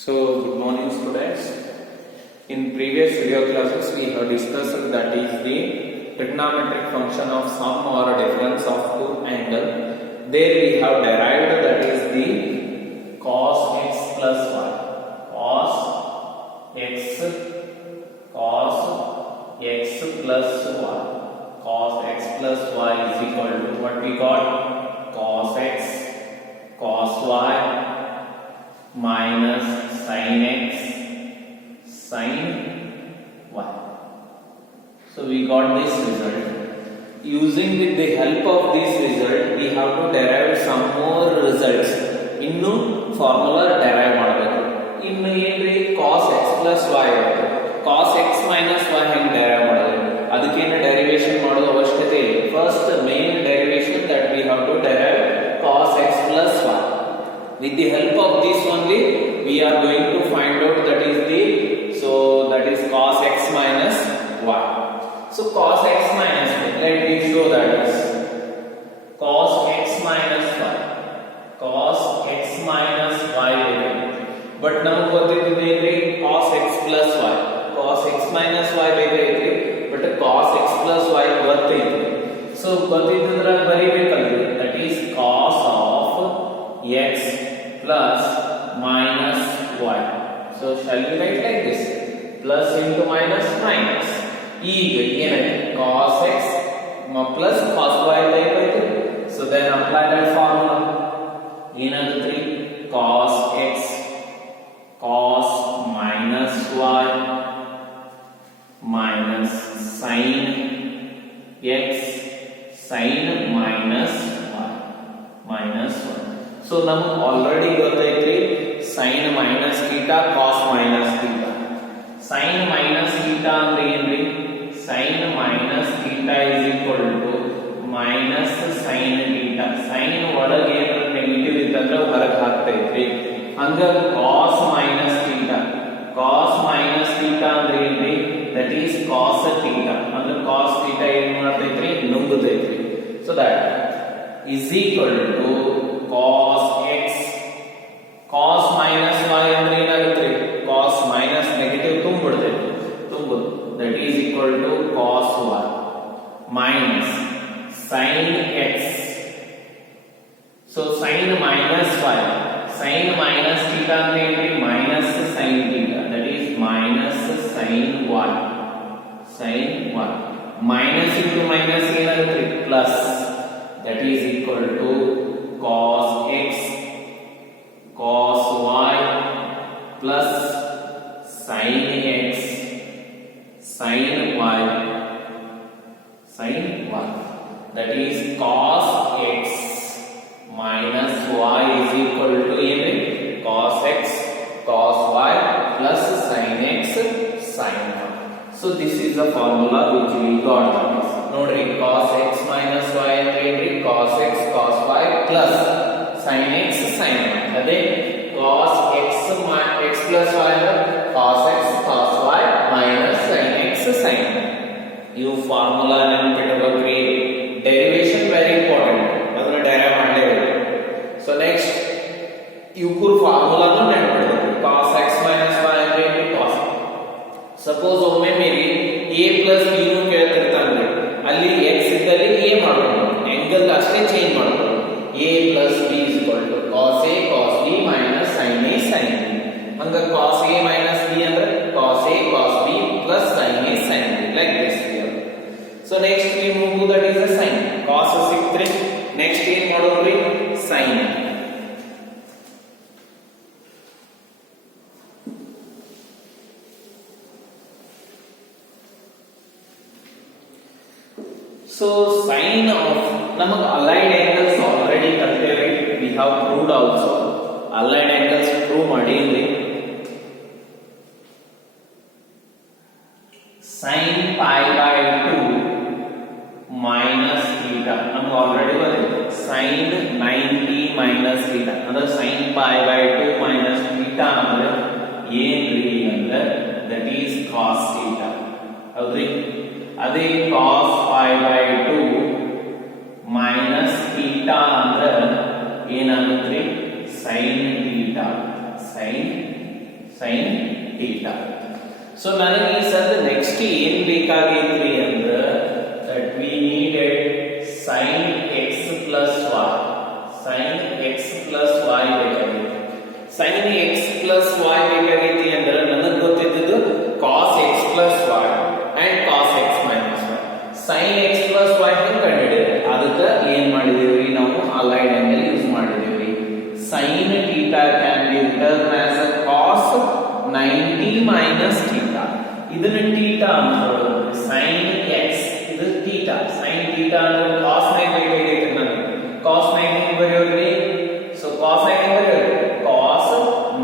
So, good morning students. In previous video classes we have discussed that is the trigonometric function of sum or difference of two angles. There we have derived that is the cos x plus y. Cos x plus y. Cos x plus y is equal to what we got? Cos x cos y minus sin x sin y. So we got this result. Using with the help of this result, we have to derive some more results. Innu formula derive ಮಾಡಬೇಕು. ಇನ್ನು ಏನ್ರಿ cos x plus y cos x minus y ಹೆಂಗ್ derive ಮಾಡೋದು? ಅದಕ್ಕೇನು derivation ಮಾಡೋದು ಅವಶ್ಯಕತೆ ಇಲ್ಲ. First main derivation that we have to derive cos x plus y. With the help of this only we are going to find out that is cos x minus y. So cos x minus y, let me show that is cos x minus y. Cos x minus y but now ಗೊತ್ತಿದೆ cos x plus y. Cos x minus y ಬೇಕಾಗಿದೆ but cos x plus y ಗೊತ್ತಿದೆ. So ಗೊತ್ತಿದ್ರೆ ಬರಿಬೇಕಲ್ಲ, that is cos of x plus minus y. So shall we write like this? Plus into minus minus. ಈಗ ಏನಾಯ್ತು? cos x plus cos y type ಆಯ್ತು. So then apply that formula. ಏನಾಗುತ್ತೆ? cos x cos minus y minus sin x sin minus y minus 1. So ನಮಗೆ already ಗೊತ್ತೈತ್ರಿ sin minus theta cos minus theta. sin minus theta ಅಂದ್ರೆ ಏನ್ರಿ? sin minus theta is equal to minus sin theta. sin ಒಳಗೆ ಏನಾದ್ರು negative ಇತ್ತಂದ್ರೆ ಹೊರಗೆ ಹಾಕ್ತೈತ್ರಿ. ಹಂಗ cos minus theta. cos minus theta ಅಂದ್ರೆ ಏನ್ರಿ? that is cos theta. ಅಂದ್ರೆ cos theta ಏನ್ ಮಾಡ್ತೈತ್ರಿ? ನುಂಗುತ್ತೈತ್ರಿ. so that is equal to cos x cos minus y ಅಂದ್ರೆ ಏನಾಗುತ್ತೆ? cos minus ನೆಗೆಟಿವ್ ತುಂಬಿಡುತ್ತೆ, ತುಂಬುದು, that is equal to cos y minus sin x. so sin minus y sin minus theta ಅಂದ್ರೆ ಏನ್ರಿ? minus sin theta, that is minus sin y sin y minus into minus ಏನಾಗುತ್ತೆ? plus, that is equal to cos x cos y plus sin x sin y sin y, that is cos x minus y is equal to ಏನ್ರಿ? cos x cos y plus sin x sin y. so this is the formula which we got. ನೋಡ್ರಿ cos x minus y ಅಂದ್ರೆ ಏನ್ರಿ? cos x cos y plus sin x sin y. ಅದೇ cos x plus y ಅಂದ್ರೆ cos x cos y minus sin x sin y. ಇವು formula ನೆನಪಿಡಬೇಕ್ರಿ. Derivation very important, ಅದನ್ನ derive ಮಾಡಲೇಬೇಕು. So next ಇವ್ಕೂರ್ ಫಾರ್ಮುಲಾನು ನೆನಪಿಡಬೇಕು. cos x minus y ಅಂದ್ರೆ ಏನ್ರಿ? cos. ಸಪೋಸ್ ಒಮ್ಮೆ ಮೇರಿ a plus b ನು ಕೇಳ್ತಿರ್ತಾನ್ರಿ, ಅಲ್ಲಿ x ಇದ್ದಲ್ಲಿ a ಮಾಡೋಣ, ಆಂಗಲ್ ಅಷ್ಟೇ ಚೇಂಜ್ ಮಾಡೋಣ. a plus b is equal to cos a cos b minus sin a sin b. ಹಂಗ cos a minus b ಅಂದ್ರೆ cos a cos b plus sin a sin b, like this here. so next we move to that is the sin. cos ಸಿಕ್ತ್ರಿ, next ಏನ್ ಮಾಡೋದ್ರಿ? sin. so sin of ನಮಗೆ allied angles already ಕಲ್ತೇವೆ, we have proved also. allied angles prove ಮಾಡಿದ್ವಿ. sin pi by 2 minus theta ನಮಗೆ already ಬಂದಿದೆ. sin 90 minus theta ಅಂದ್ರೆ sin pi by 2 minus theta ಅಂದ್ರೆ ಏನ್ರಿ ಅಂದ್ರೆ that is cos theta. ಹೌದ್ರಿ? ಅದೇ cos pi by 2 minus theta ಅಂದ್ರೆ ಏನಾಗುತ್ತೆ? sin theta sin sin theta. So ನನಗೆ ಈ ಸದ ನೆಕ್ಸ್ಟ್ ಏನು ಬೇಕಾಗೈತ್ರಿ ಅಂದ್ರೆ that we needed sin x plus y. sin x plus y ಬೇಕಾಗಿತ್ತು. sin x plus y ಬೇಕಾಗೈತಿ ಅಂದ್ರೆ ನನಗೆ ಗೊತ್ತಿದ್ದು cos x plus y and cos x minus y. sin x plus y ಹೆಂಗೆ ಕಂಡುಹಿಡಿಯೋದು? ಅದಕ್ಕೆ ಏನು ಮಾಡಿದೀವಿ ನಾವು ಅಲೈಡ್ ಆಂಗಲ್ ಯೂಸ್ ಮಾಡಿದೀವಿ. sin theta can be written as a cos 90 minus theta. ಇದನ್ನ theta ಅಂತ ಹೇಳೋದು. sin x ಇದು theta. sin theta ಅಂದ್ರೆ cos 90 ಬೇಕಾಗೈತಿ ನನಗೆ. cos 90 ಬರೆಯೋದ್ರಿ. so cos 90 ಬರೆಯೋದು cos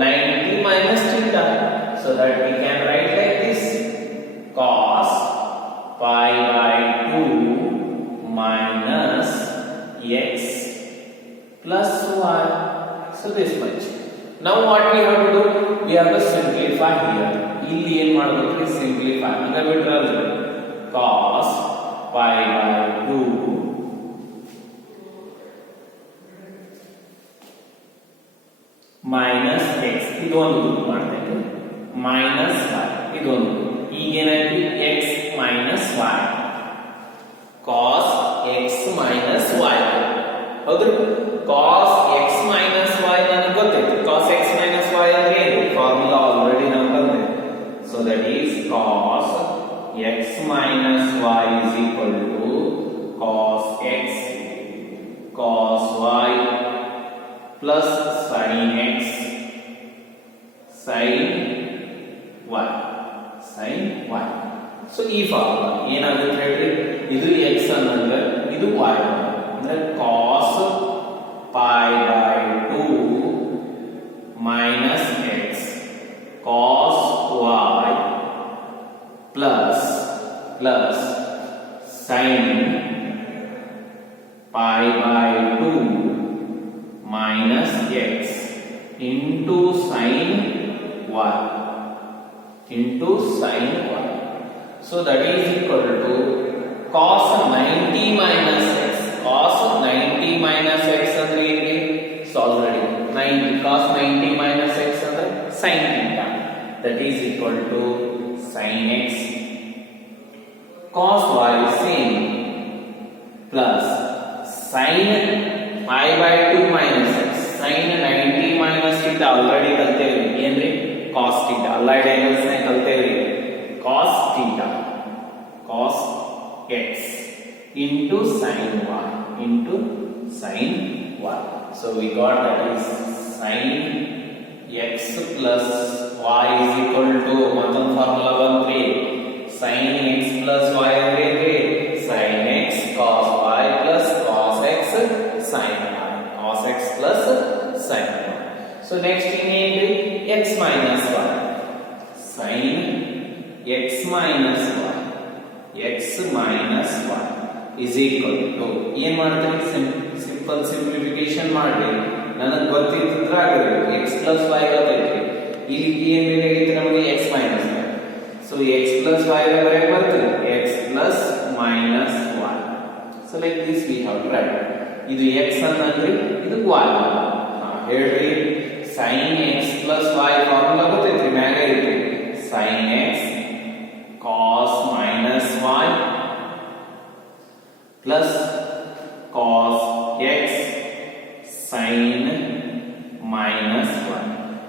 90 minus theta, so that we can write like this: cos pi by 2 minus x plus y. So this much. Now what we have to do? We have to simplify here. ಇಲ್ಲಿ ಏನು ಮಾಡಬೇಕು? simplify. ಈಗ ಬಿಟ್ರಲ್ಲ cos pi by 2 minus x ಇದೊಂದು group ಮಾಡ್ತೇವೆ minus y ಇದೊಂದು. ಈಗ ಏನಾಯ್ತು? x minus y cos x minus y. ಹೌದು, cos x minus y ನನಗೆ ಗೊತ್ತಿತ್ತು. cos x minus y ಅಂದ್ರೆ ಏನು? ಫಾರ್ಮುಲಾ ಆಲ್ರೆಡಿ ನಾವು ಕಲಿತಿದ್ದೇವೆ. so that is cos x minus y is equal to cos x cos y plus sin x sin y sin y. so ಈ formula ಏನಾಗುತ್ತೆ ಹೇಳ್ರಿ? ಇದು x ಅನ್ನೋದು, ಇದು y ಅಂದ್ರೆ cos pi by 2 minus x cos y plus sin pi by 2 minus x into sin y into sin y. so that is equal to cos 90 minus x. cos 90 minus x ಅಂದ್ರೆ ಏನು? so already 90 cos 90 minus x ಅಂದ್ರೆ sin theta, that is equal to sin x cos y same plus sin pi by 2 minus x. sin 90 minus theta already ಕಲ್ತೇವೆ ಏನ್ರಿ? cos theta. allied angles ನ ಕಲ್ತೇವೆ cos theta cos x into sin y into sin y. so we got that is sin x plus y is equal to ಮತ್ತೊಂದು formula ಬಂದ್ರಿ sin x plus y ಅಂದ್ರೆ sin x cos y plus cos x sin y cos x plus sin y. so next ಇನ್ನೇನ್ರಿ? x minus y sin x minus y x minus y is equal to ಏನು ಮಾಡ್ತೀರಿ? Simple simplification ಮಾಡಿ ನನಗೆ ಗೊತ್ತಿದ್ರೆ ಆಗಬೇಕು. x plus y ಗೊತ್ತೈತಿ. ಇಲ್ಲಿ ಏನು ಬೇಕಾಗಿತ್ತು ನಮಗೆ? x minus y. so x plus y ಬರೆಯಕ್ಕೆ ಬರ್ತದೆ x plus minus y. so like this we have to write. ಇದು x ಅನ್ನಂದ್ರೆ ಇದು y. ಹೇಳ್ರಿ sin x plus y formula ಗೊತ್ತೈತಿ, ಮ್ಯಾಗ ಐತಿ sin x cos minus y plus cos x sin minus y.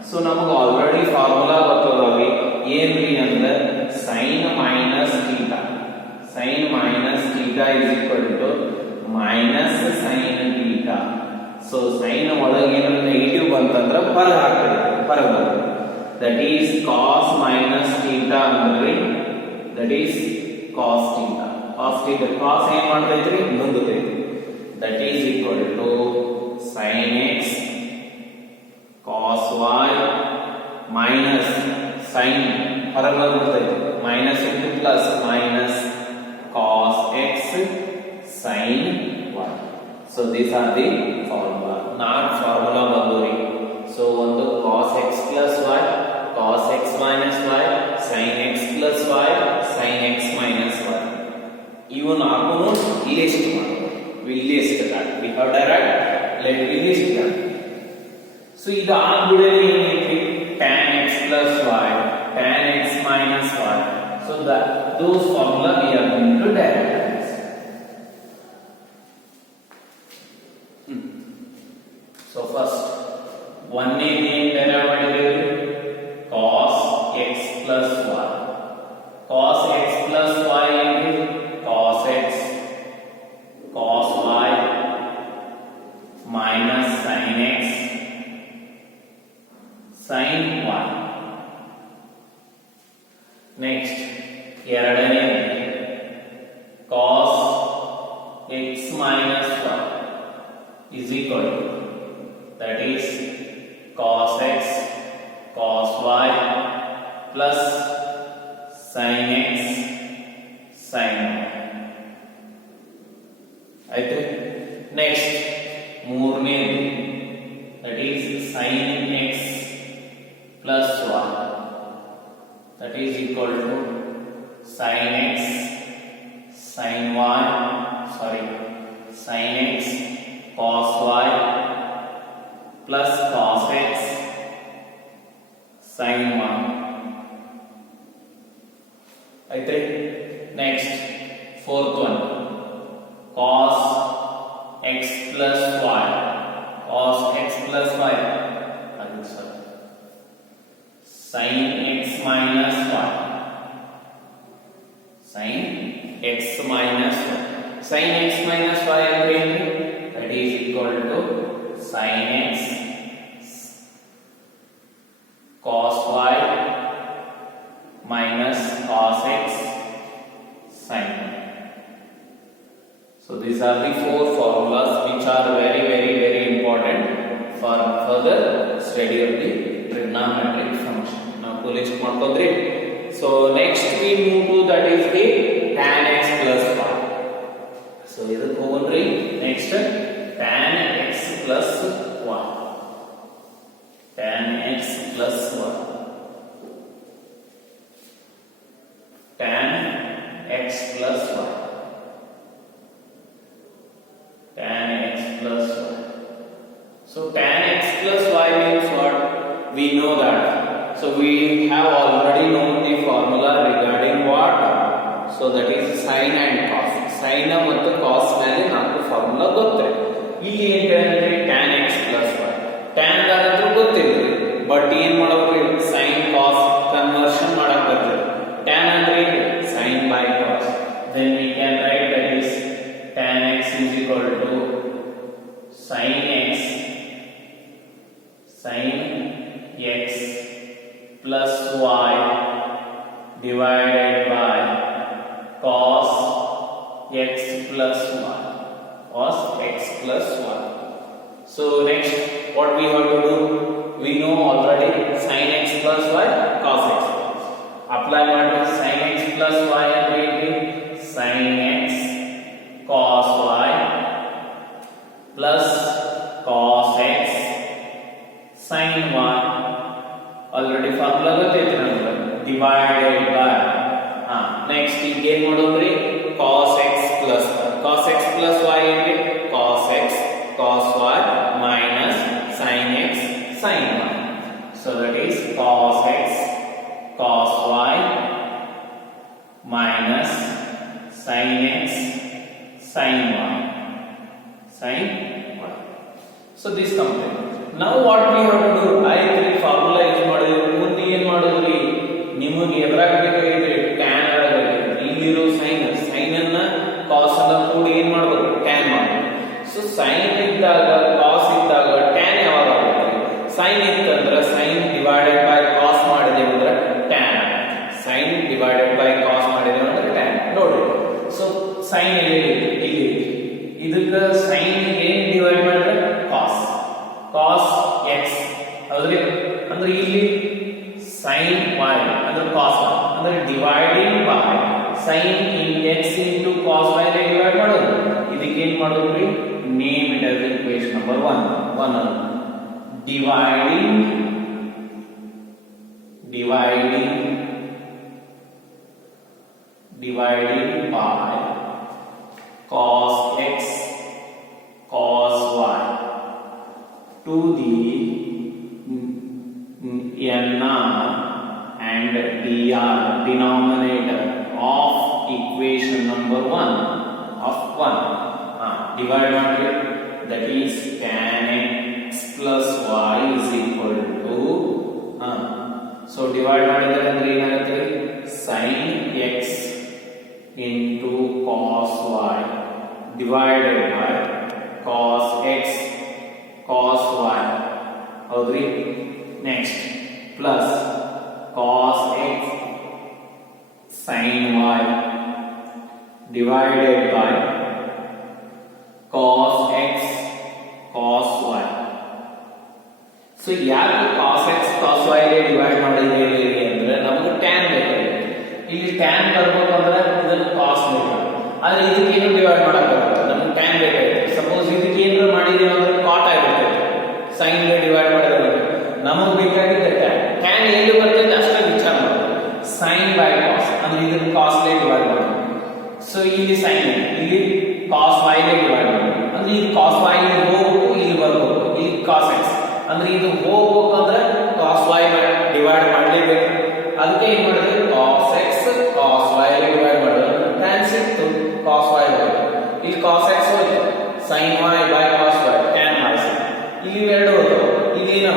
so ನಮಗೆ already formula ಗೊತ್ತದವಿ ಏನ್ರಿ ಅಂದ್ರೆ sin minus theta. sin minus theta is equal to minus sin theta. so sin ಒಳಗೆ ಏನಾದ್ರು negative ಬಂತಂದ್ರೆ ಹೊರಗೆ ಹಾಕ್ತೀವಿ, ಹೊರಗೆ ಬರ್ತದೆ. that is cos minus theta ಅಂದ್ರೆ that is cos theta. cos theta cos ಏನು ಮಾಡ್ತೈತ್ರಿ? ನುಂಗುತ್ತೈತಿ. that is equal to sin x cos y minus sin ಹೊರಗೆ ಬರ್ತೈತಿ minus into plus minus cos x sin y. so these are the formula. not formula ಬಂದೋರಿ. so ಒಂದು cos x plus y cos x minus y sin x plus y sin x minus y. ಇವು ನಾಲ್ಕು list ಮಾಡಿ we list that we have direct let we list that. so ಇದು ಆಗ್ಬಿಡಲಿ ಏನೈತಿ tan x plus y, tan x minus y. So that those formula we are going to derive. So first one name derive ಮಾಡಿದ್ದೇವೆ cos x plus y. Cos x plus y is cos x cos y minus sin x sin y. Next ಎರಡನೇ cos x minus y is equal to, that is cos x cos y plus sin x sin y. ಆಯ್ತು. Next ಮೂರನೇ, that is sin x plus y, that is equal to sin x sin y, sin x cos y plus cos x sin y. అయితే next fourth one cos x plus y, cos x plus y, sin x minus y, sin x minus y. Sin x minus y అంటే ఏంటి? That is equal to sin x cos y minus cos x sin y. So these are the four formulas which are very important for further study of the trigonometric function. Now polish ಮಾಡ್ಕೊಂಡ್ರಿ. So next we move to, that is the tan x plus y. So ಇದಕ್ಕೆ ಹೋಗೋಣ್ರಿ. Next tan x plus y, tan x plus y, tan x plus y, tan x plus y. So tan x plus y means what? We know that. So we have already known the formula regarding what? So that is sin and cos. Sin ಮತ್ತು cos ಮೇಲೆ ನಮಗೆ formula ಗೊತ್ತಿದೆ. ಇಲ್ಲಿ ಏನು ಹೇಳಿದ್ರೆ tan x plus y. tan ದಾಗಂತೂ ಗೊತ್ತಿಲ್ಲ, but ಏನು ಮಾಡಬೇಕು? sin cos ಕನ್ವರ್ಷನ್ ಮಾಡಕ ಬರ್ತದೆ. tan ಅಂದ್ರೆ sin by cos. Then we can write that is tan x is equal to sin x plus y divided by cos x plus y, cos x plus y. So next what we have to do? We know already sin x plus y, cos x. Apply ಮಾಡಿ sin x plus y ಅಂದ್ರೆ ಏನು? sin x cos y plus cos x sin y. Already formula ಗೊತ್ತೈತೆ ನಮಗೆ, divided by next ಈಗ ಏನು ಮಾಡೋದ್ರಿ? cos x plus y. cos x plus y ಅಂದ್ರೆ cos x cos y minus sin x sin y. So that is cos x cos y minus sin x sin y, sin y. So this complete. Now what we have to do? I think formula use ಮಾಡಿದ್ರೆ ಮುಂದೆ ಏನು ಮಾಡೋದ್ರಿ? ನಿಮಗೆ ಎದ್ರಾಗ ಬೇಕಾಗಿದ್ರೆ tan ಆಗಬೇಕು. ಇಲ್ಲಿರೋ sin ಅನ್ನ cos ಅನ್ನ ಕೂಡಿ ಏನು ಮಾಡಬೇಕು? tan ಮಾಡಬೇಕು. ಸೊ sin ಇದ್ದಾಗ cos ಇದ್ದಾಗ tan ಯಾವಾಗ ಆಗುತ್ತೆ? sin ಇತ್ತಂದ್ರೆ sin divided by cos ಮಾಡಿದೇವೆ ಅಂದ್ರೆ tan. sin divided by cos ಮಾಡಿದೇವೆ ಅಂದ್ರೆ tan. ನೋಡಿ, ಸೊ sin ಇಲ್ಲಿ ಇದಕ್ಕೆ sin ಏನು ಡಿವೈಡ್ ಮಾಡಿದ್ರೆ cos x ಹೌದ್ರಿ. ಅಂದ್ರೆ ಇಲ್ಲಿ sin y ಅಂದ್ರೆ cos y ಅಂದ್ರೆ dividing by sin in x into cos y ಗೆ ಡಿವೈಡ್ ಮಾಡೋದು. ಇದಕ್ಕೆ ಏನು ಮಾಡೋದ್ರಿ? Name it as equation number 1 dividing by cos x cos y to the n and dr, denominator of equation number 1 of 1, divide ಮಾಡಿ, that is tan x plus y is equal to so divide ಮಾಡಿದರೆ ಅಂದ್ರೆ ಏನಾಗುತ್ತೆ, sin x into cos y divided by cos x cos y, ಹೌದ್ರಿ. Next plus cos x sin y divided by cos x cos y. So ಯಾಕೆ cos x cos y ಗೆ divide ಮಾಡಿದ್ದೀವಿ ಅಂದ್ರೆ ನಮಗೆ tan ಬೇಕಾಗಿದೆ. ಇಲ್ಲಿ tan ಬರ್ಬೇಕಂದ್ರೆ ಇದನ್ನು cos ಬೇಕು, ಆದ್ರೆ ಇದಕ್ಕೆ ಏನು ಡಿವೈಡ್ ಮಾಡಕ್ ಬರುತ್ತೆ, ನಮಗೆ tan ಬೇಕಾಗಿದೆ. ಸಪೋಸ್ ಇದಕ್ಕೆ ಏನಾದ್ರು ಮಾಡಿದೀವಿ ಅಂದ್ರೆ cot ಆಗಿರುತ್ತೆ, sin ಗೆ ಡಿವೈಡ್ ಮಾಡಿದ್ರೆ ನಮಗೆ ಬೇಕಾಗಿದೆ tan. tan ಎಲ್ಲಿ ಬರ್ತದೆ ಅಷ್ಟೇ ವಿಚಾರ ಮಾಡಿ, sin by cos ಅಂದ್ರೆ ಇದನ್ನು cos ಗೆ ಡಿವೈಡ್ ಮಾಡಿ. ಸೊ ಇಲ್ಲಿ sin, ಇಲ್ಲಿ cos y ಗೆ ಡಿವೈಡ್ ಮಾಡಿ, ಅಂದ್ರೆ ಇದು cos y ಇಲ್ಲಿ ಹೋಗಬೇಕು, ಇಲ್ಲಿ ಬರಬೇಕು, ಇಲ್ಲಿ cos x ಅಂದ್ರೆ ಇದು ಹೋಗಬೇಕಂದ್ರೆ cos y ಡಿವೈಡ್ ಮಾಡಲೇಬೇಕು. ಅದಕ್ಕೆ ಏನು ಮಾಡಿದ್ವಿ, cos x cos y ಗೆ ಡಿವೈಡ್ ಮಾಡಿದ್ರೆ tan ಸಿಕ್ತು, cos y ಬರುತ್ತೆ. ಇಲ್ಲಿ cos x ಹೋಯ್ತು, sin y by cos y tan y. ಇಲ್ಲಿ ಎರಡು ಹೋಯ್ತು, ಇಲ್ಲಿ ಏನು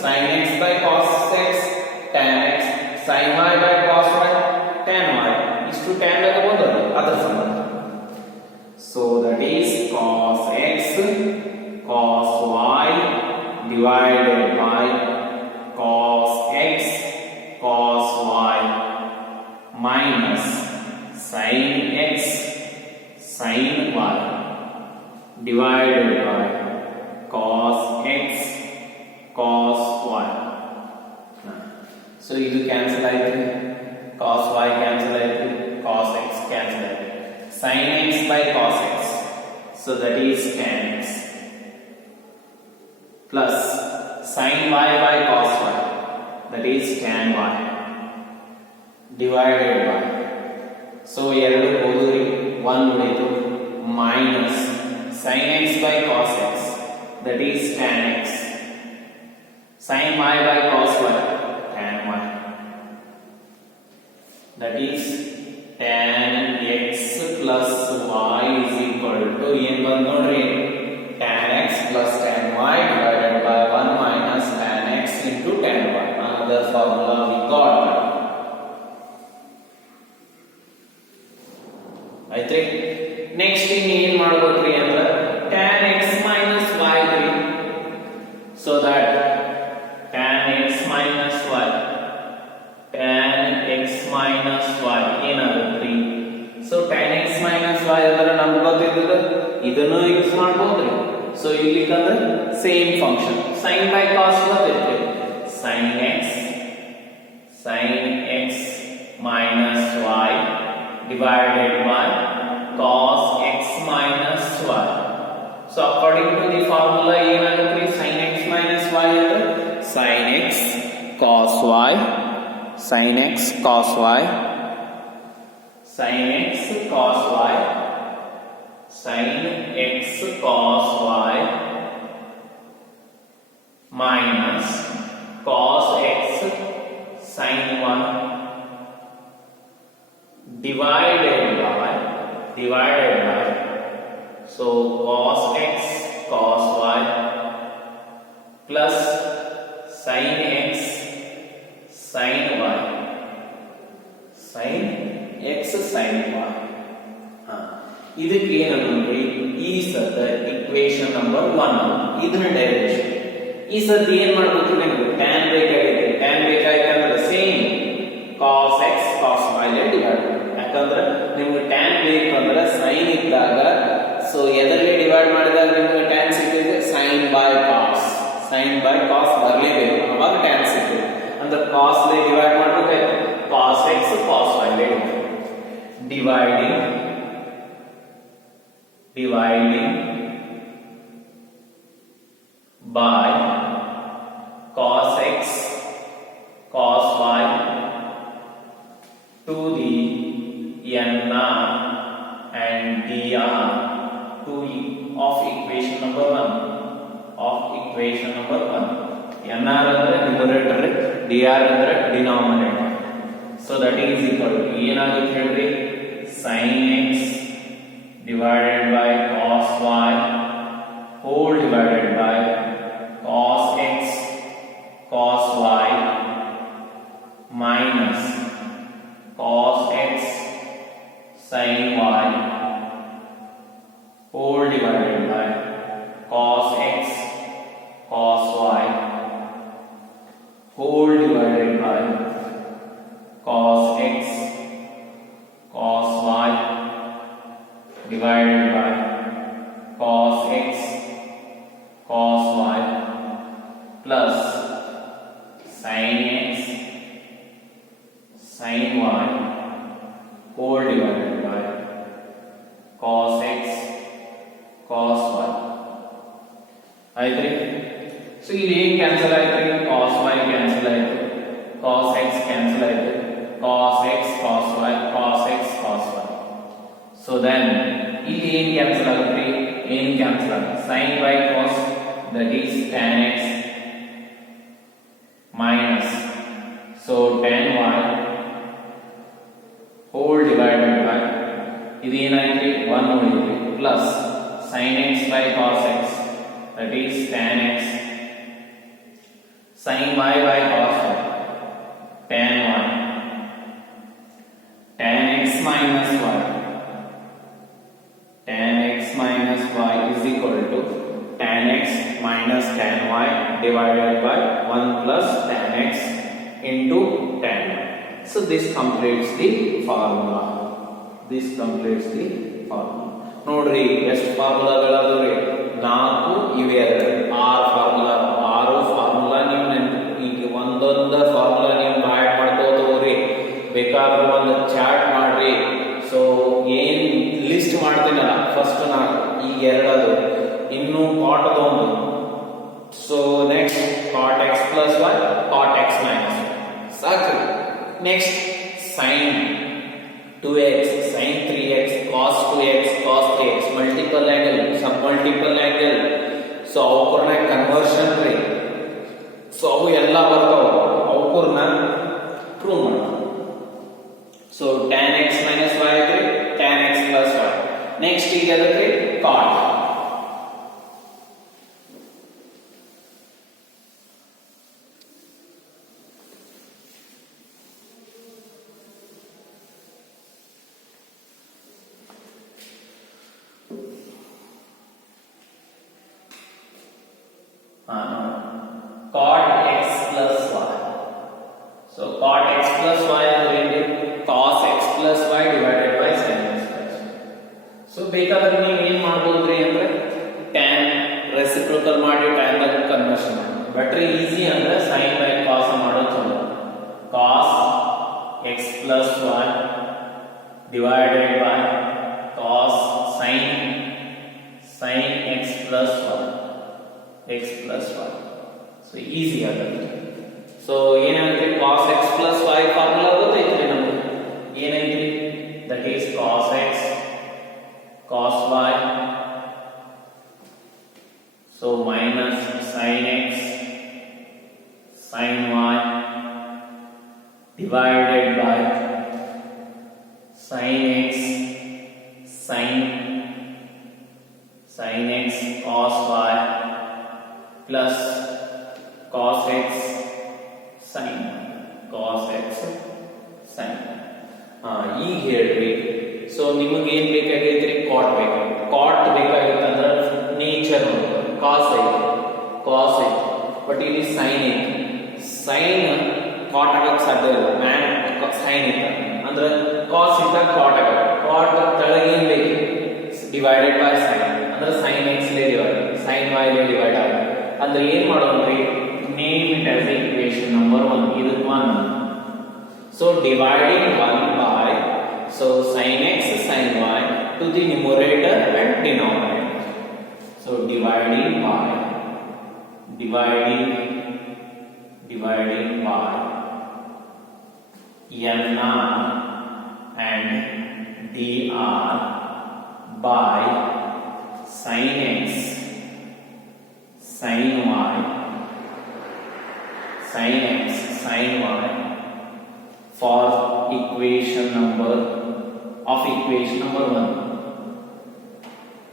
sin x by cos x tan x, sin y by cos y tan y. ಇಷ್ಟು tan ಆಗ ಬಂದದ್ದು ಅದರ ಸಂಬಂಧ. So that is cos x cos y divided by cos x cos y minus sin x sin y divided by cos x cos y. So ಇದು cancel ಆಯ್ತು, cos y cancel ಆಯ್ತು, cos x cancel ಆಯ್ತು, sin x by cos x, so that is tan x plus sin y by cos y, that is tan y divided by, so ಎರಡು ಹೋದ್ರಿ 1 ಉಳಿತು, minus sin x by cos x, that is tan x, sin y by cos y tan y, that is tan x plus y is equal to ಏನು ಬಂದು ನೋಡ್ರಿ, tan x plus tan y divided by 1 minus tan x into tan y. Another formula we got. ಆಯ್ತು. Next ಏನು ಮಾಡಬೇಕ್ರಿ ಅಂದ್ರೆ tan x minus y ರೀ, so that tan x minus y tan x minus y ಏನಾಗುತ್ತೆ, so tan x minus y ಅಂದ್ರೆ ನಮ್ಗೆ ಗೊತ್ತಿದ್ದದ ಇದನ್ನು use ಮಾಡಬಹುದ್ರಿ. ಸೊ ಇಲ್ಲಿ ಅಂದ್ರೆ same function sin by cos ಗೊತ್ತಿದೆ, sin x minus y divided by cos x minus y. So according to the formula ಏನಾಗುತ್ತೆ, sin x minus y ಅಂದ್ರೆ sin x cos y sin x cos y sin x cos y sin x cos y minus cos x sin y divided by so cos x cos y plus sin x sin y sin x sin y. ಇದಕ್ಕೆ ಏನಂದ್ರೆ ಈ ಸದ equation number 1 ಇದನ್ನ direction. ಈ ಸದ ಏನ್ ಮಾಡಬೇಕು, ನಿಮಗೆ tan ಬೇಕಾಗಿದೆ, tan ಬೇಕಾಗಿದೆ ಅಂದ್ರೆ same cos x cos y ಲೆ ಡಿವೈಡ್ ಮಾಡಿ. ಯಾಕಂದ್ರೆ ನಿಮಗೆ tan ಬೇಕಂದ್ರೆ sin ಇದ್ದಾಗ ಸೊ ಎದರಲ್ಲಿ ಡಿವೈಡ್ ಮಾಡಿದಾಗ ನಿಮಗೆ tan ಸಿಕ್ಕಿದ್ರೆ sin by cos ಬರಲೇಬೇಕು, ಅವಾಗ tan ಸಿಕ್ಕಿದೆ ಅಂದ್ರೆ cos ಲೆ ಡಿವೈಡ್ ಮಾಡಬೇಕು, cos x cos y Le dividing by cos x cos y to the nr and dr to of equation number 1 nr ಅಂದ್ರೆ numerator, dr ಅಂದ್ರೆ denominator. So that is equal to ಏನಾಗುತ್ತೆ ಹೇಳ್ರಿ, sin x divided by cos y whole divided by cos x cos y minus cos x sin y whole divided by cos x cos y whole divided by cos x cos y divided by cos x cos y plus sin x sin y whole divided by cos x cos y ಆಯ್ತ್ರಿ. So ಇಲ್ಲಿ ಏನ್ cancel ಆಯ್ತು, cos y cancel ಆಯ್ತು, cos x cancel ಆಯ್ತು, cos x cos y cos x cos y. So then ಇಲ್ಲಿ ಏನ್ cancel ಆಗುತ್ತೆ, ಏನ್ ಕ್ಯಾನ್ಸಲ್ ಆಗುತ್ತೆ, sin y cos that is tan x minus so tan y whole divided by ಇದು ಏನಾಯ್ತು 1 ಉಳಿತು plus sin x by cos x that is tan x sin y by cos y tan y tan x minus y tan x minus y is equal to tan x minus tan y divided by 1 plus tan x into tan y. So this completes the formula. This completes the formula. ನೋಡ್ರಿ ಎಷ್ಟು ಫಾರ್ಮುಲಾಗಳಾದವ್ರಿ, 4 ಇವೆರಡು 6 formula. 6 formula ನೀವು ನೆನಪು, ಈಗ ಒಂದೊಂದು formula ನೀವು add ಮಾಡ್ಕೋತವ್ರಿ, ಬೇಕಾದ್ರೆ ಒಂದು ಚಾರ್ಟ್ ಮಾಡ್ರಿ. ಸೊ ಏನ್ ಲಿಸ್ಟ್ ಮಾಡ್ತೀನಲ್ಲ, ಫಸ್ಟ್ 4 ಈಗ 2 ಅದು, ಇನ್ನು ಕಾಟ್ ಅದೊಂದು. So next cot x plus y cot x minus y ಸಾಕು. Next sin 2x sin 3x cos 2x cos 3x multiple angle sub multiple angle. So ಅವಕರ್ನ ಕನ್ವರ್ಷನ್ ರೀ. So ಅವು ಎಲ್ಲ ಬರ್ತಾವ, ಅವಕರ್ನ ಪ್ರೂವ್ ಮಾಡೋಣ. So tan x minus y ಐತ್ರಿ, tan x plus y. Next ಈಗ ಅದಕ್ಕೆ cot cot x plus y. So cot x plus y ಅಂದ್ರೆ cos x plus y divided by sin x plus y. So ಬೇಕಾದ್ರೆ ನೀವು ಏನು ಮಾಡಬಹುದ್ರಿ ಅಂದ್ರೆ tan reciprocal ಮಾಡಿ tan ದಾಗ ಕನ್ವರ್ಷನ್ ಮಾಡಿ. ಬೆಟರ್ ಈಜಿ ಅಂದ್ರೆ sin by cos ಮಾಡೋದು ಚಲೋ. cos x plus y divided by cos sin x plus y x plus y. So easy ಆಗುತ್ತೆ. ಸೊ ಏನಾಗುತ್ತೆ, cos x plus y formula ಗೊತ್ತೈತ್ರಿ ನಮಗೆ, ಏನೈತಿ, that is cos x cos y so minus sin x sin y divided by sin x sin x cos y plus cos x sin ಈಗ ಹೇಳ್ರಿ. So ನಿಮಗೆ ಏನ್ ಬೇಕಾಗೈತ್ರಿ, ಕಾಟ್ ಬೇಕಾಗಿತ್ತು. ಕಾಟ್ ಬೇಕಾಗಿತ್ತಂದ್ರೆ ನೇಚರ್ ಕಾಸ್ ಐತಿ, ಕಾಸ್ ಐತಿ, ಬಟ್ ಇಲ್ಲಿ ಸೈನ್ ಐತಿ. ಸೈನ್ ಕಾಟ್ ಆಗಕ್ ಸಾಧ್ಯ ಇಲ್ಲ, ಮ್ಯಾನ್ ಸೈನ್ ಐತ ಅಂದ್ರೆ ಕಾಸ್ ಇಂದ ಕಾಟ್ ಆಗ. ಕಾಟ್ ಕೆಳಗೆ ಏನ್ ಬೇಕು, ಡಿವೈಡೆಡ್ ಬೈ ಸೈನ್ ಅಂದ್ರೆ ಸೈನ್ ಎಕ್ಸ್ ಲೇ ಡಿವೈಡ್ ಸೈನ್ ವೈ ಲೇ ಡಿವೈಡ್ ಆಗ. ಅಂದ್ರೆ ಏನ್ ಮಾಡೋದ್ರಿ, name it as equation number 1. This 1. So dividing 1 by so sin x sin y to the numerator and denominator. So dividing by nr and dr by sin x sin y sin x sin y for equation number 1.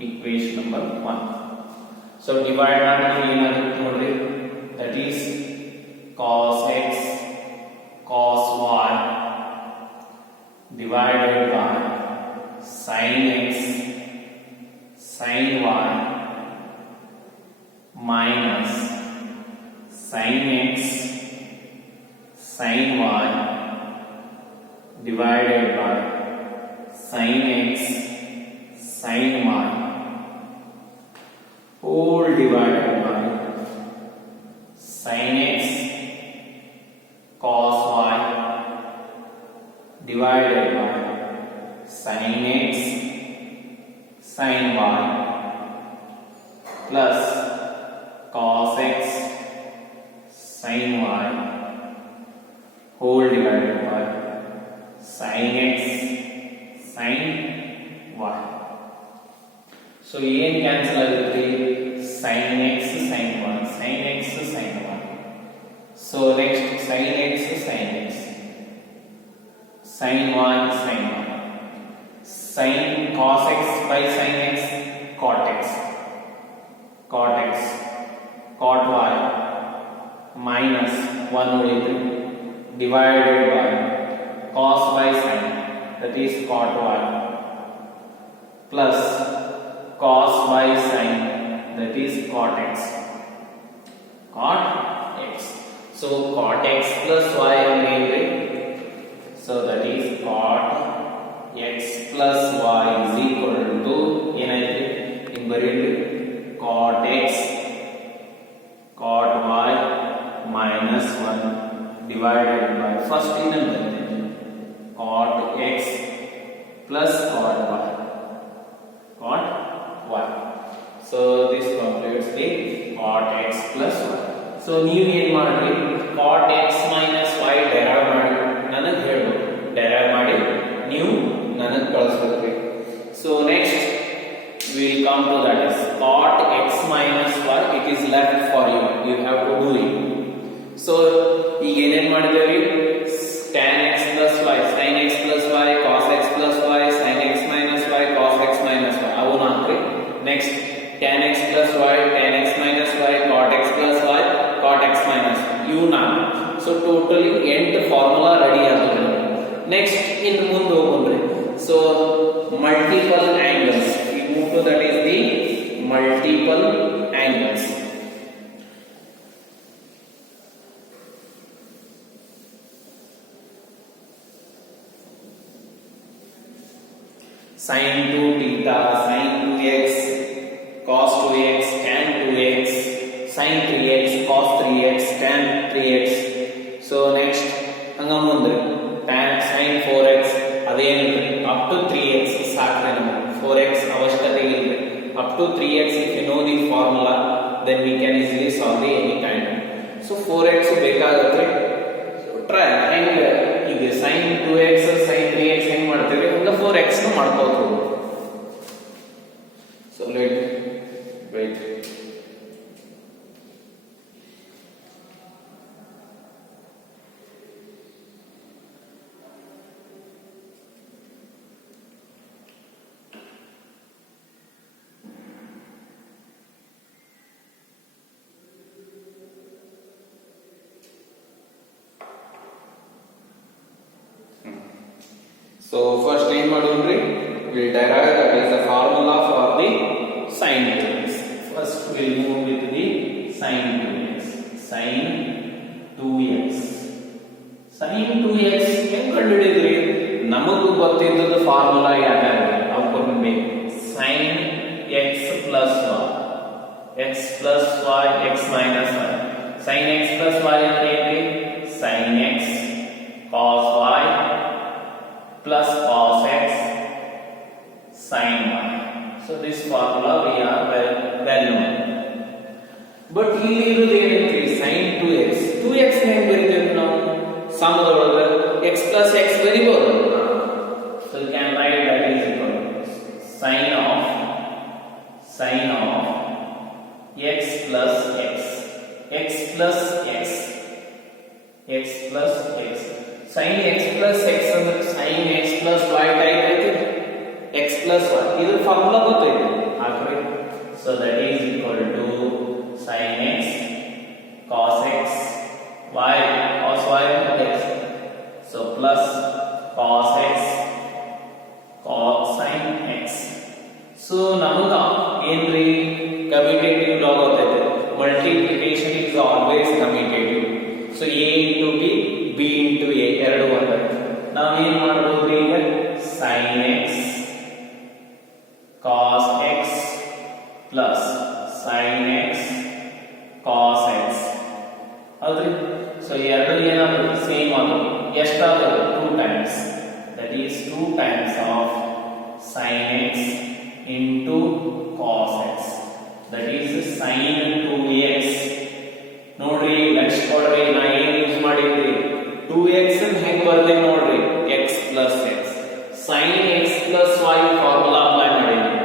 Equation number 1. So divide ಮಾಡಿದ್ರೆ ಏನಾಗುತ್ತೆ ನೋಡ್ರಿ, that is cos x cos y divided by sin x sin y minus sin x sin y divided by sin x sin y whole divided by sin x cos y divided by sin x sin y plus cos x sin y whole divided by sin x sin y. So ಏನು cancel ಆಗುತ್ತೆ, sin x sin y sin x sin y. So next sin x sin x sin y sin y sin cos x by sin x cot x cot x cot y minus 1 ಉಳಿದು divided by cos by sin, that is cot y plus cos by sin, that is cot x cot x. So cot x plus y ಅಂದ್ರೆ, so that is cot x plus y is equal to ಏನಾಯ್ತು ಹಿಂಗ್ ಬರೀರಿ, cot x cot y minus 1 divided by first ಇನ್ನೊಂದು ಬರುತ್ತೆ cot x plus cot y cot y. So this completes the cot x plus y. So ನೀವು ಏನು ಮಾಡ್ರಿ, cot x minus y derive ಮಾಡಿ ನನಗೆ ಹೇಳ್ಬೇಕು, ಡೆರೈವ್ ಮಾಡಿ ನೀವು ನನಗೆ ಕಳಿಸ್ಬೇಕು. So next we will come to that is cot x minus y, it is left for you, you have to do it. So ಈಗ ಏನೇನು ಮಾಡಿದೇವಿ, tan x plus y sin x plus y cos x plus y sin x minus y cos x minus y ಅವು ನಾಲ್ಕು. Next tan x plus y tan x minus y cot x plus y cot x minus y ಇವು ನಾಲ್ಕು. So totally 8 formula ready ಆಗಿದೆ. Next ಇನ್ನು ಮುಂದೆ ಹೋಗೋಣ್ರಿ. So multiple angles, we move to that is the multiple angles. Sin 2 theta sin 2x cos 2x tan 2x sin 3x cos 3x tan 3x. So next hanga munde tan sin 4x ಅದೇನು up to 3x ಸಾಕ್ರೆ ನಮಗೆ 4x ಅವಶ್ಯಕತೆ ಇಲ್ಲ, up to 3x if you know the formula then we can easily solve the any kind. So 4x ಬೇಕಾಗುತ್ತೆ. So try ಹೆಂಗೆ ಈಗ sin 2x sin 3x ಹೆಂಗೆ ಮಾಡ್ತೀವಿ ಹಂಗೆ 4x ನ ಮಾಡ್ಕೋಬಹುದು. So let wait. So first ಏನು ಮಾಡೋಣ್ರಿ, we'll derive that is the formula for the sin 2x. First we'll move with the sin 2x. Sin 2x ಹೆಂಗ್ ಕಂಡುಹಿಡಿದ್ರಿ, ನಮಗೂ ಗೊತ್ತಿದ್ದದ ಫಾರ್ಮುಲಾ ಯಾವ್ಯಾವ ಅವು ಬೇಕು. sin x plus y x plus y x minus y sin x plus y ಅಂದ್ರೆ ಏನ್ರಿ, sin x cos y plus cos x sin y. So this formula we are well known. But ಇಲ್ಲಿ ಇರುವುದು ಏನಂದ್ರೆ sin 2x. 2x ಹೆಂಗ್ ಬರೀತೀವಿ ನಾವು, ಸಮದೊಳಗೆ x plus x ಬರೀಬಹುದು. So you can write that is equal to sin of x plus x x plus x x plus x. sin x plus x ಅಂದ್ರೆ sin x plus y type ಐತಿ x plus y ಇದ್ರ formula ಗೊತ್ತೈತಿ ಹಾಕ್ರಿ so that is equal to sin x cos x y cos y x so plus cos x cos sin x so ನಮಗ ಏನ್ರಿ commutative ಲಾ ಗೊತ್ತೈತಿ multiplication is always commutative so a into b b into a ಎರಡು ಒಂದೇ ನಾವು ಏನು ಮಾಡಬಹುದು ಈಗ sin x cos x plus sin x cos x ಹೌದ್ರಿ ಸೊ ಎರಡು ಏನಾಗುತ್ತೆ ಸೇಮ್ ಆಗುತ್ತೆ ಎಷ್ಟಾಗುತ್ತೆ 2 times that is 2 times of sin x into cos x that is sin 2x ನೋಡ್ರಿ ನೆಕ್ಸ್ಟ್ ಕೊಡ್ರಿ ನಾ ಏನು ಯೂಸ್ ಮಾಡಿದ್ರಿ 2x ಅನ್ನು ಹೆಂಗ್ ಬರ್ದೆ ನೋಡ್ರಿ x plus x sin x plus y formula apply ಮಾಡಿದ್ರಿ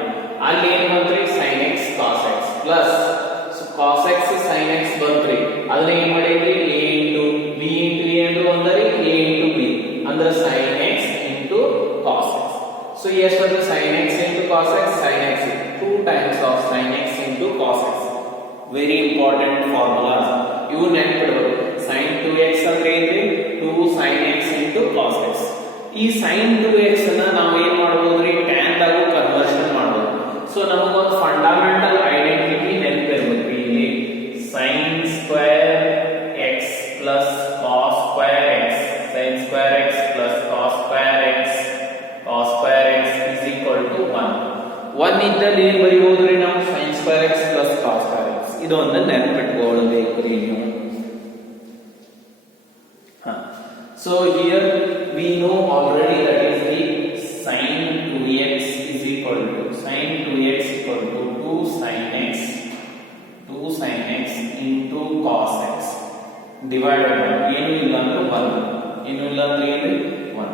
ಅಲ್ಲಿ ಏನು ಬಂತ್ರಿ sin x cos x plus so cos x sin x ಬಂತ್ರಿ ಅದನ್ನ ಏನು ಮಾಡಿದ್ರಿ a into b into a ಅಂದ್ರೆ ಒಂದರಿ a into b ಅಂದ್ರೆ sin x into cos x so ಎಷ್ಟು sin x into cos x sin x 2 times of sin x into cos x very important formulas ಇವು ನೆನಪಿಡಬೇಕು sin 2x ಅಂದ್ರೆ ಏನ್ರಿ 2 sin x into cos x ಈ sin 2x ಅನ್ನ ನಾವು ಏನು ಮಾಡಬಹುದ್ರಿ tan ದಾಗೂ conversion ಮಾಡಬಹುದು ಸೊ ನಮಗೊಂದು ಫಂಡಮೆಂಟಲ್ ಐಡೆಂಟಿಟಿ ನೆನಪಿರಬೇಕು ಇಲ್ಲಿ sin square x plus cos square x sin square x plus cos square x is equal to 1 ಇದ್ದಲ್ಲಿ ಏನು ಬರೆಯಬಹುದ್ರಿ ನಾವು sin square x plus cos square x ಇದೊಂದು ನೆನಪಿಟ್ಕೊಳ್ಳಬೇಕ್ರಿ ನೀವು so here we know already that is the sin 2x is equal to 2 sin x into cos x divided by ಏನು ಇಲ್ಲ ಅಂದ್ರೆ 1 ಏನು ಇಲ್ಲ ಅಂದ್ರೆ ಏನು 1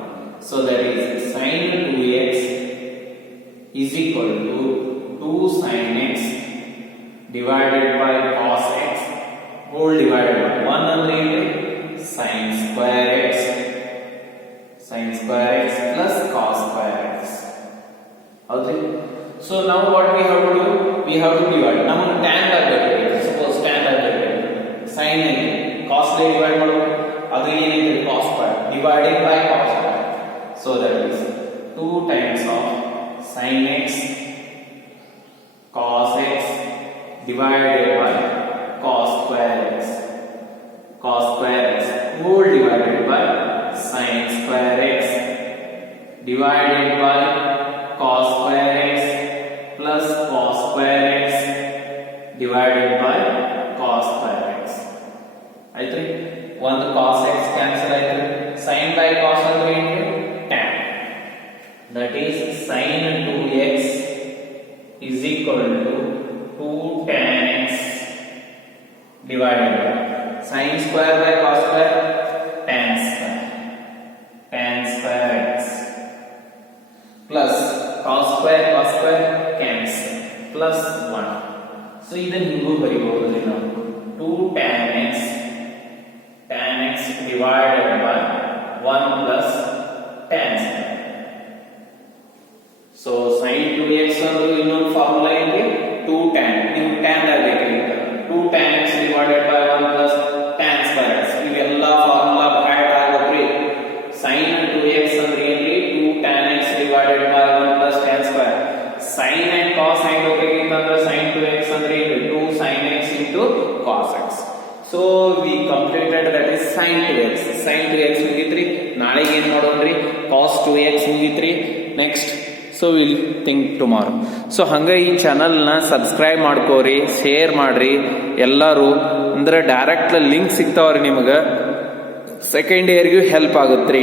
so that is sin 2x is equal to 2 sin x divided by cos x whole divided by 1 ಅಂದ್ರೆ ಏನು sin square x plus cos square x ಹೌದ್ರಿ so now what we have to do we have to divide ನಮಗೆ tan ಆಗಬೇಕು suppose tan ಆಗಬೇಕು sin ಅಲ್ಲಿ cos ಲೆ divide ಮಾಡಬೇಕು ಅದು ಏನಿದೆ cos square dividing by cos square so that is 2 times of sin x cos x divided by cos square x whole divided by sin square x divided by cos square x plus cos square x divided by cos square x ಆಯ್ತ್ರಿ ಒಂದು cos x cancel ಆಯ್ತು sin by cos ಅಂದ್ರೆ ಏನು tan that is sin 2x is equal to 2 tan x divided by sin square by cos square tan square x plus cos square cancel plus 1 so ಇದನ್ನ ಹಿಂಗೂ ಬರೆಯಬಹುದು ನಾವು 2 tan x divided by 1 plus tan square so sin 2x ಅಂದ್ರೆ ಇನ್ನೊಂದು formula ಇದೆ 2 tan ನೀವು tan ಆಗಬೇಕು 2 tan x divided by 1 plus tan square x ಇವೆಲ್ಲ ಫಾರ್ಮುಲಾ ಬೈಟ್ ಆಗಬೇಕು sin 2x ಅಂದ್ರೆ ಏನ್ರಿ 2 tan x divided by 1 plus tan square sin and cos sin ಹೋಗಬೇಕಂದ್ರೆ sin 2x ಅಂದ್ರೆ ಏನು 2 sin x into cos x so we completed that is sin 2x ಮುಗಿತ್ರಿ ನಾಳೆ ಏನು ಮಾಡೋಣ್ರಿ cos 2x ಮುಗಿತ್ರಿ next so will think tomorrow so ಹಂಗೆ ಈ ಚಾನಲ್ನ ಸಬ್ಸ್ಕ್ರೈಬ್ ಮಾಡ್ಕೋರಿ ಶೇರ್ ಮಾಡ್ರಿ ಎಲ್ಲರೂ ಅಂದ್ರೆ ಡೈರೆಕ್ಟ್ ಲಿಂಕ್ ಸಿಗ್ತಾವ್ರಿ ನಿಮಗೆ ಸೆಕೆಂಡ್ ಇಯರ್ಗೂ ಹೆಲ್ಪ್ ಆಗುತ್ತೆ ರೀ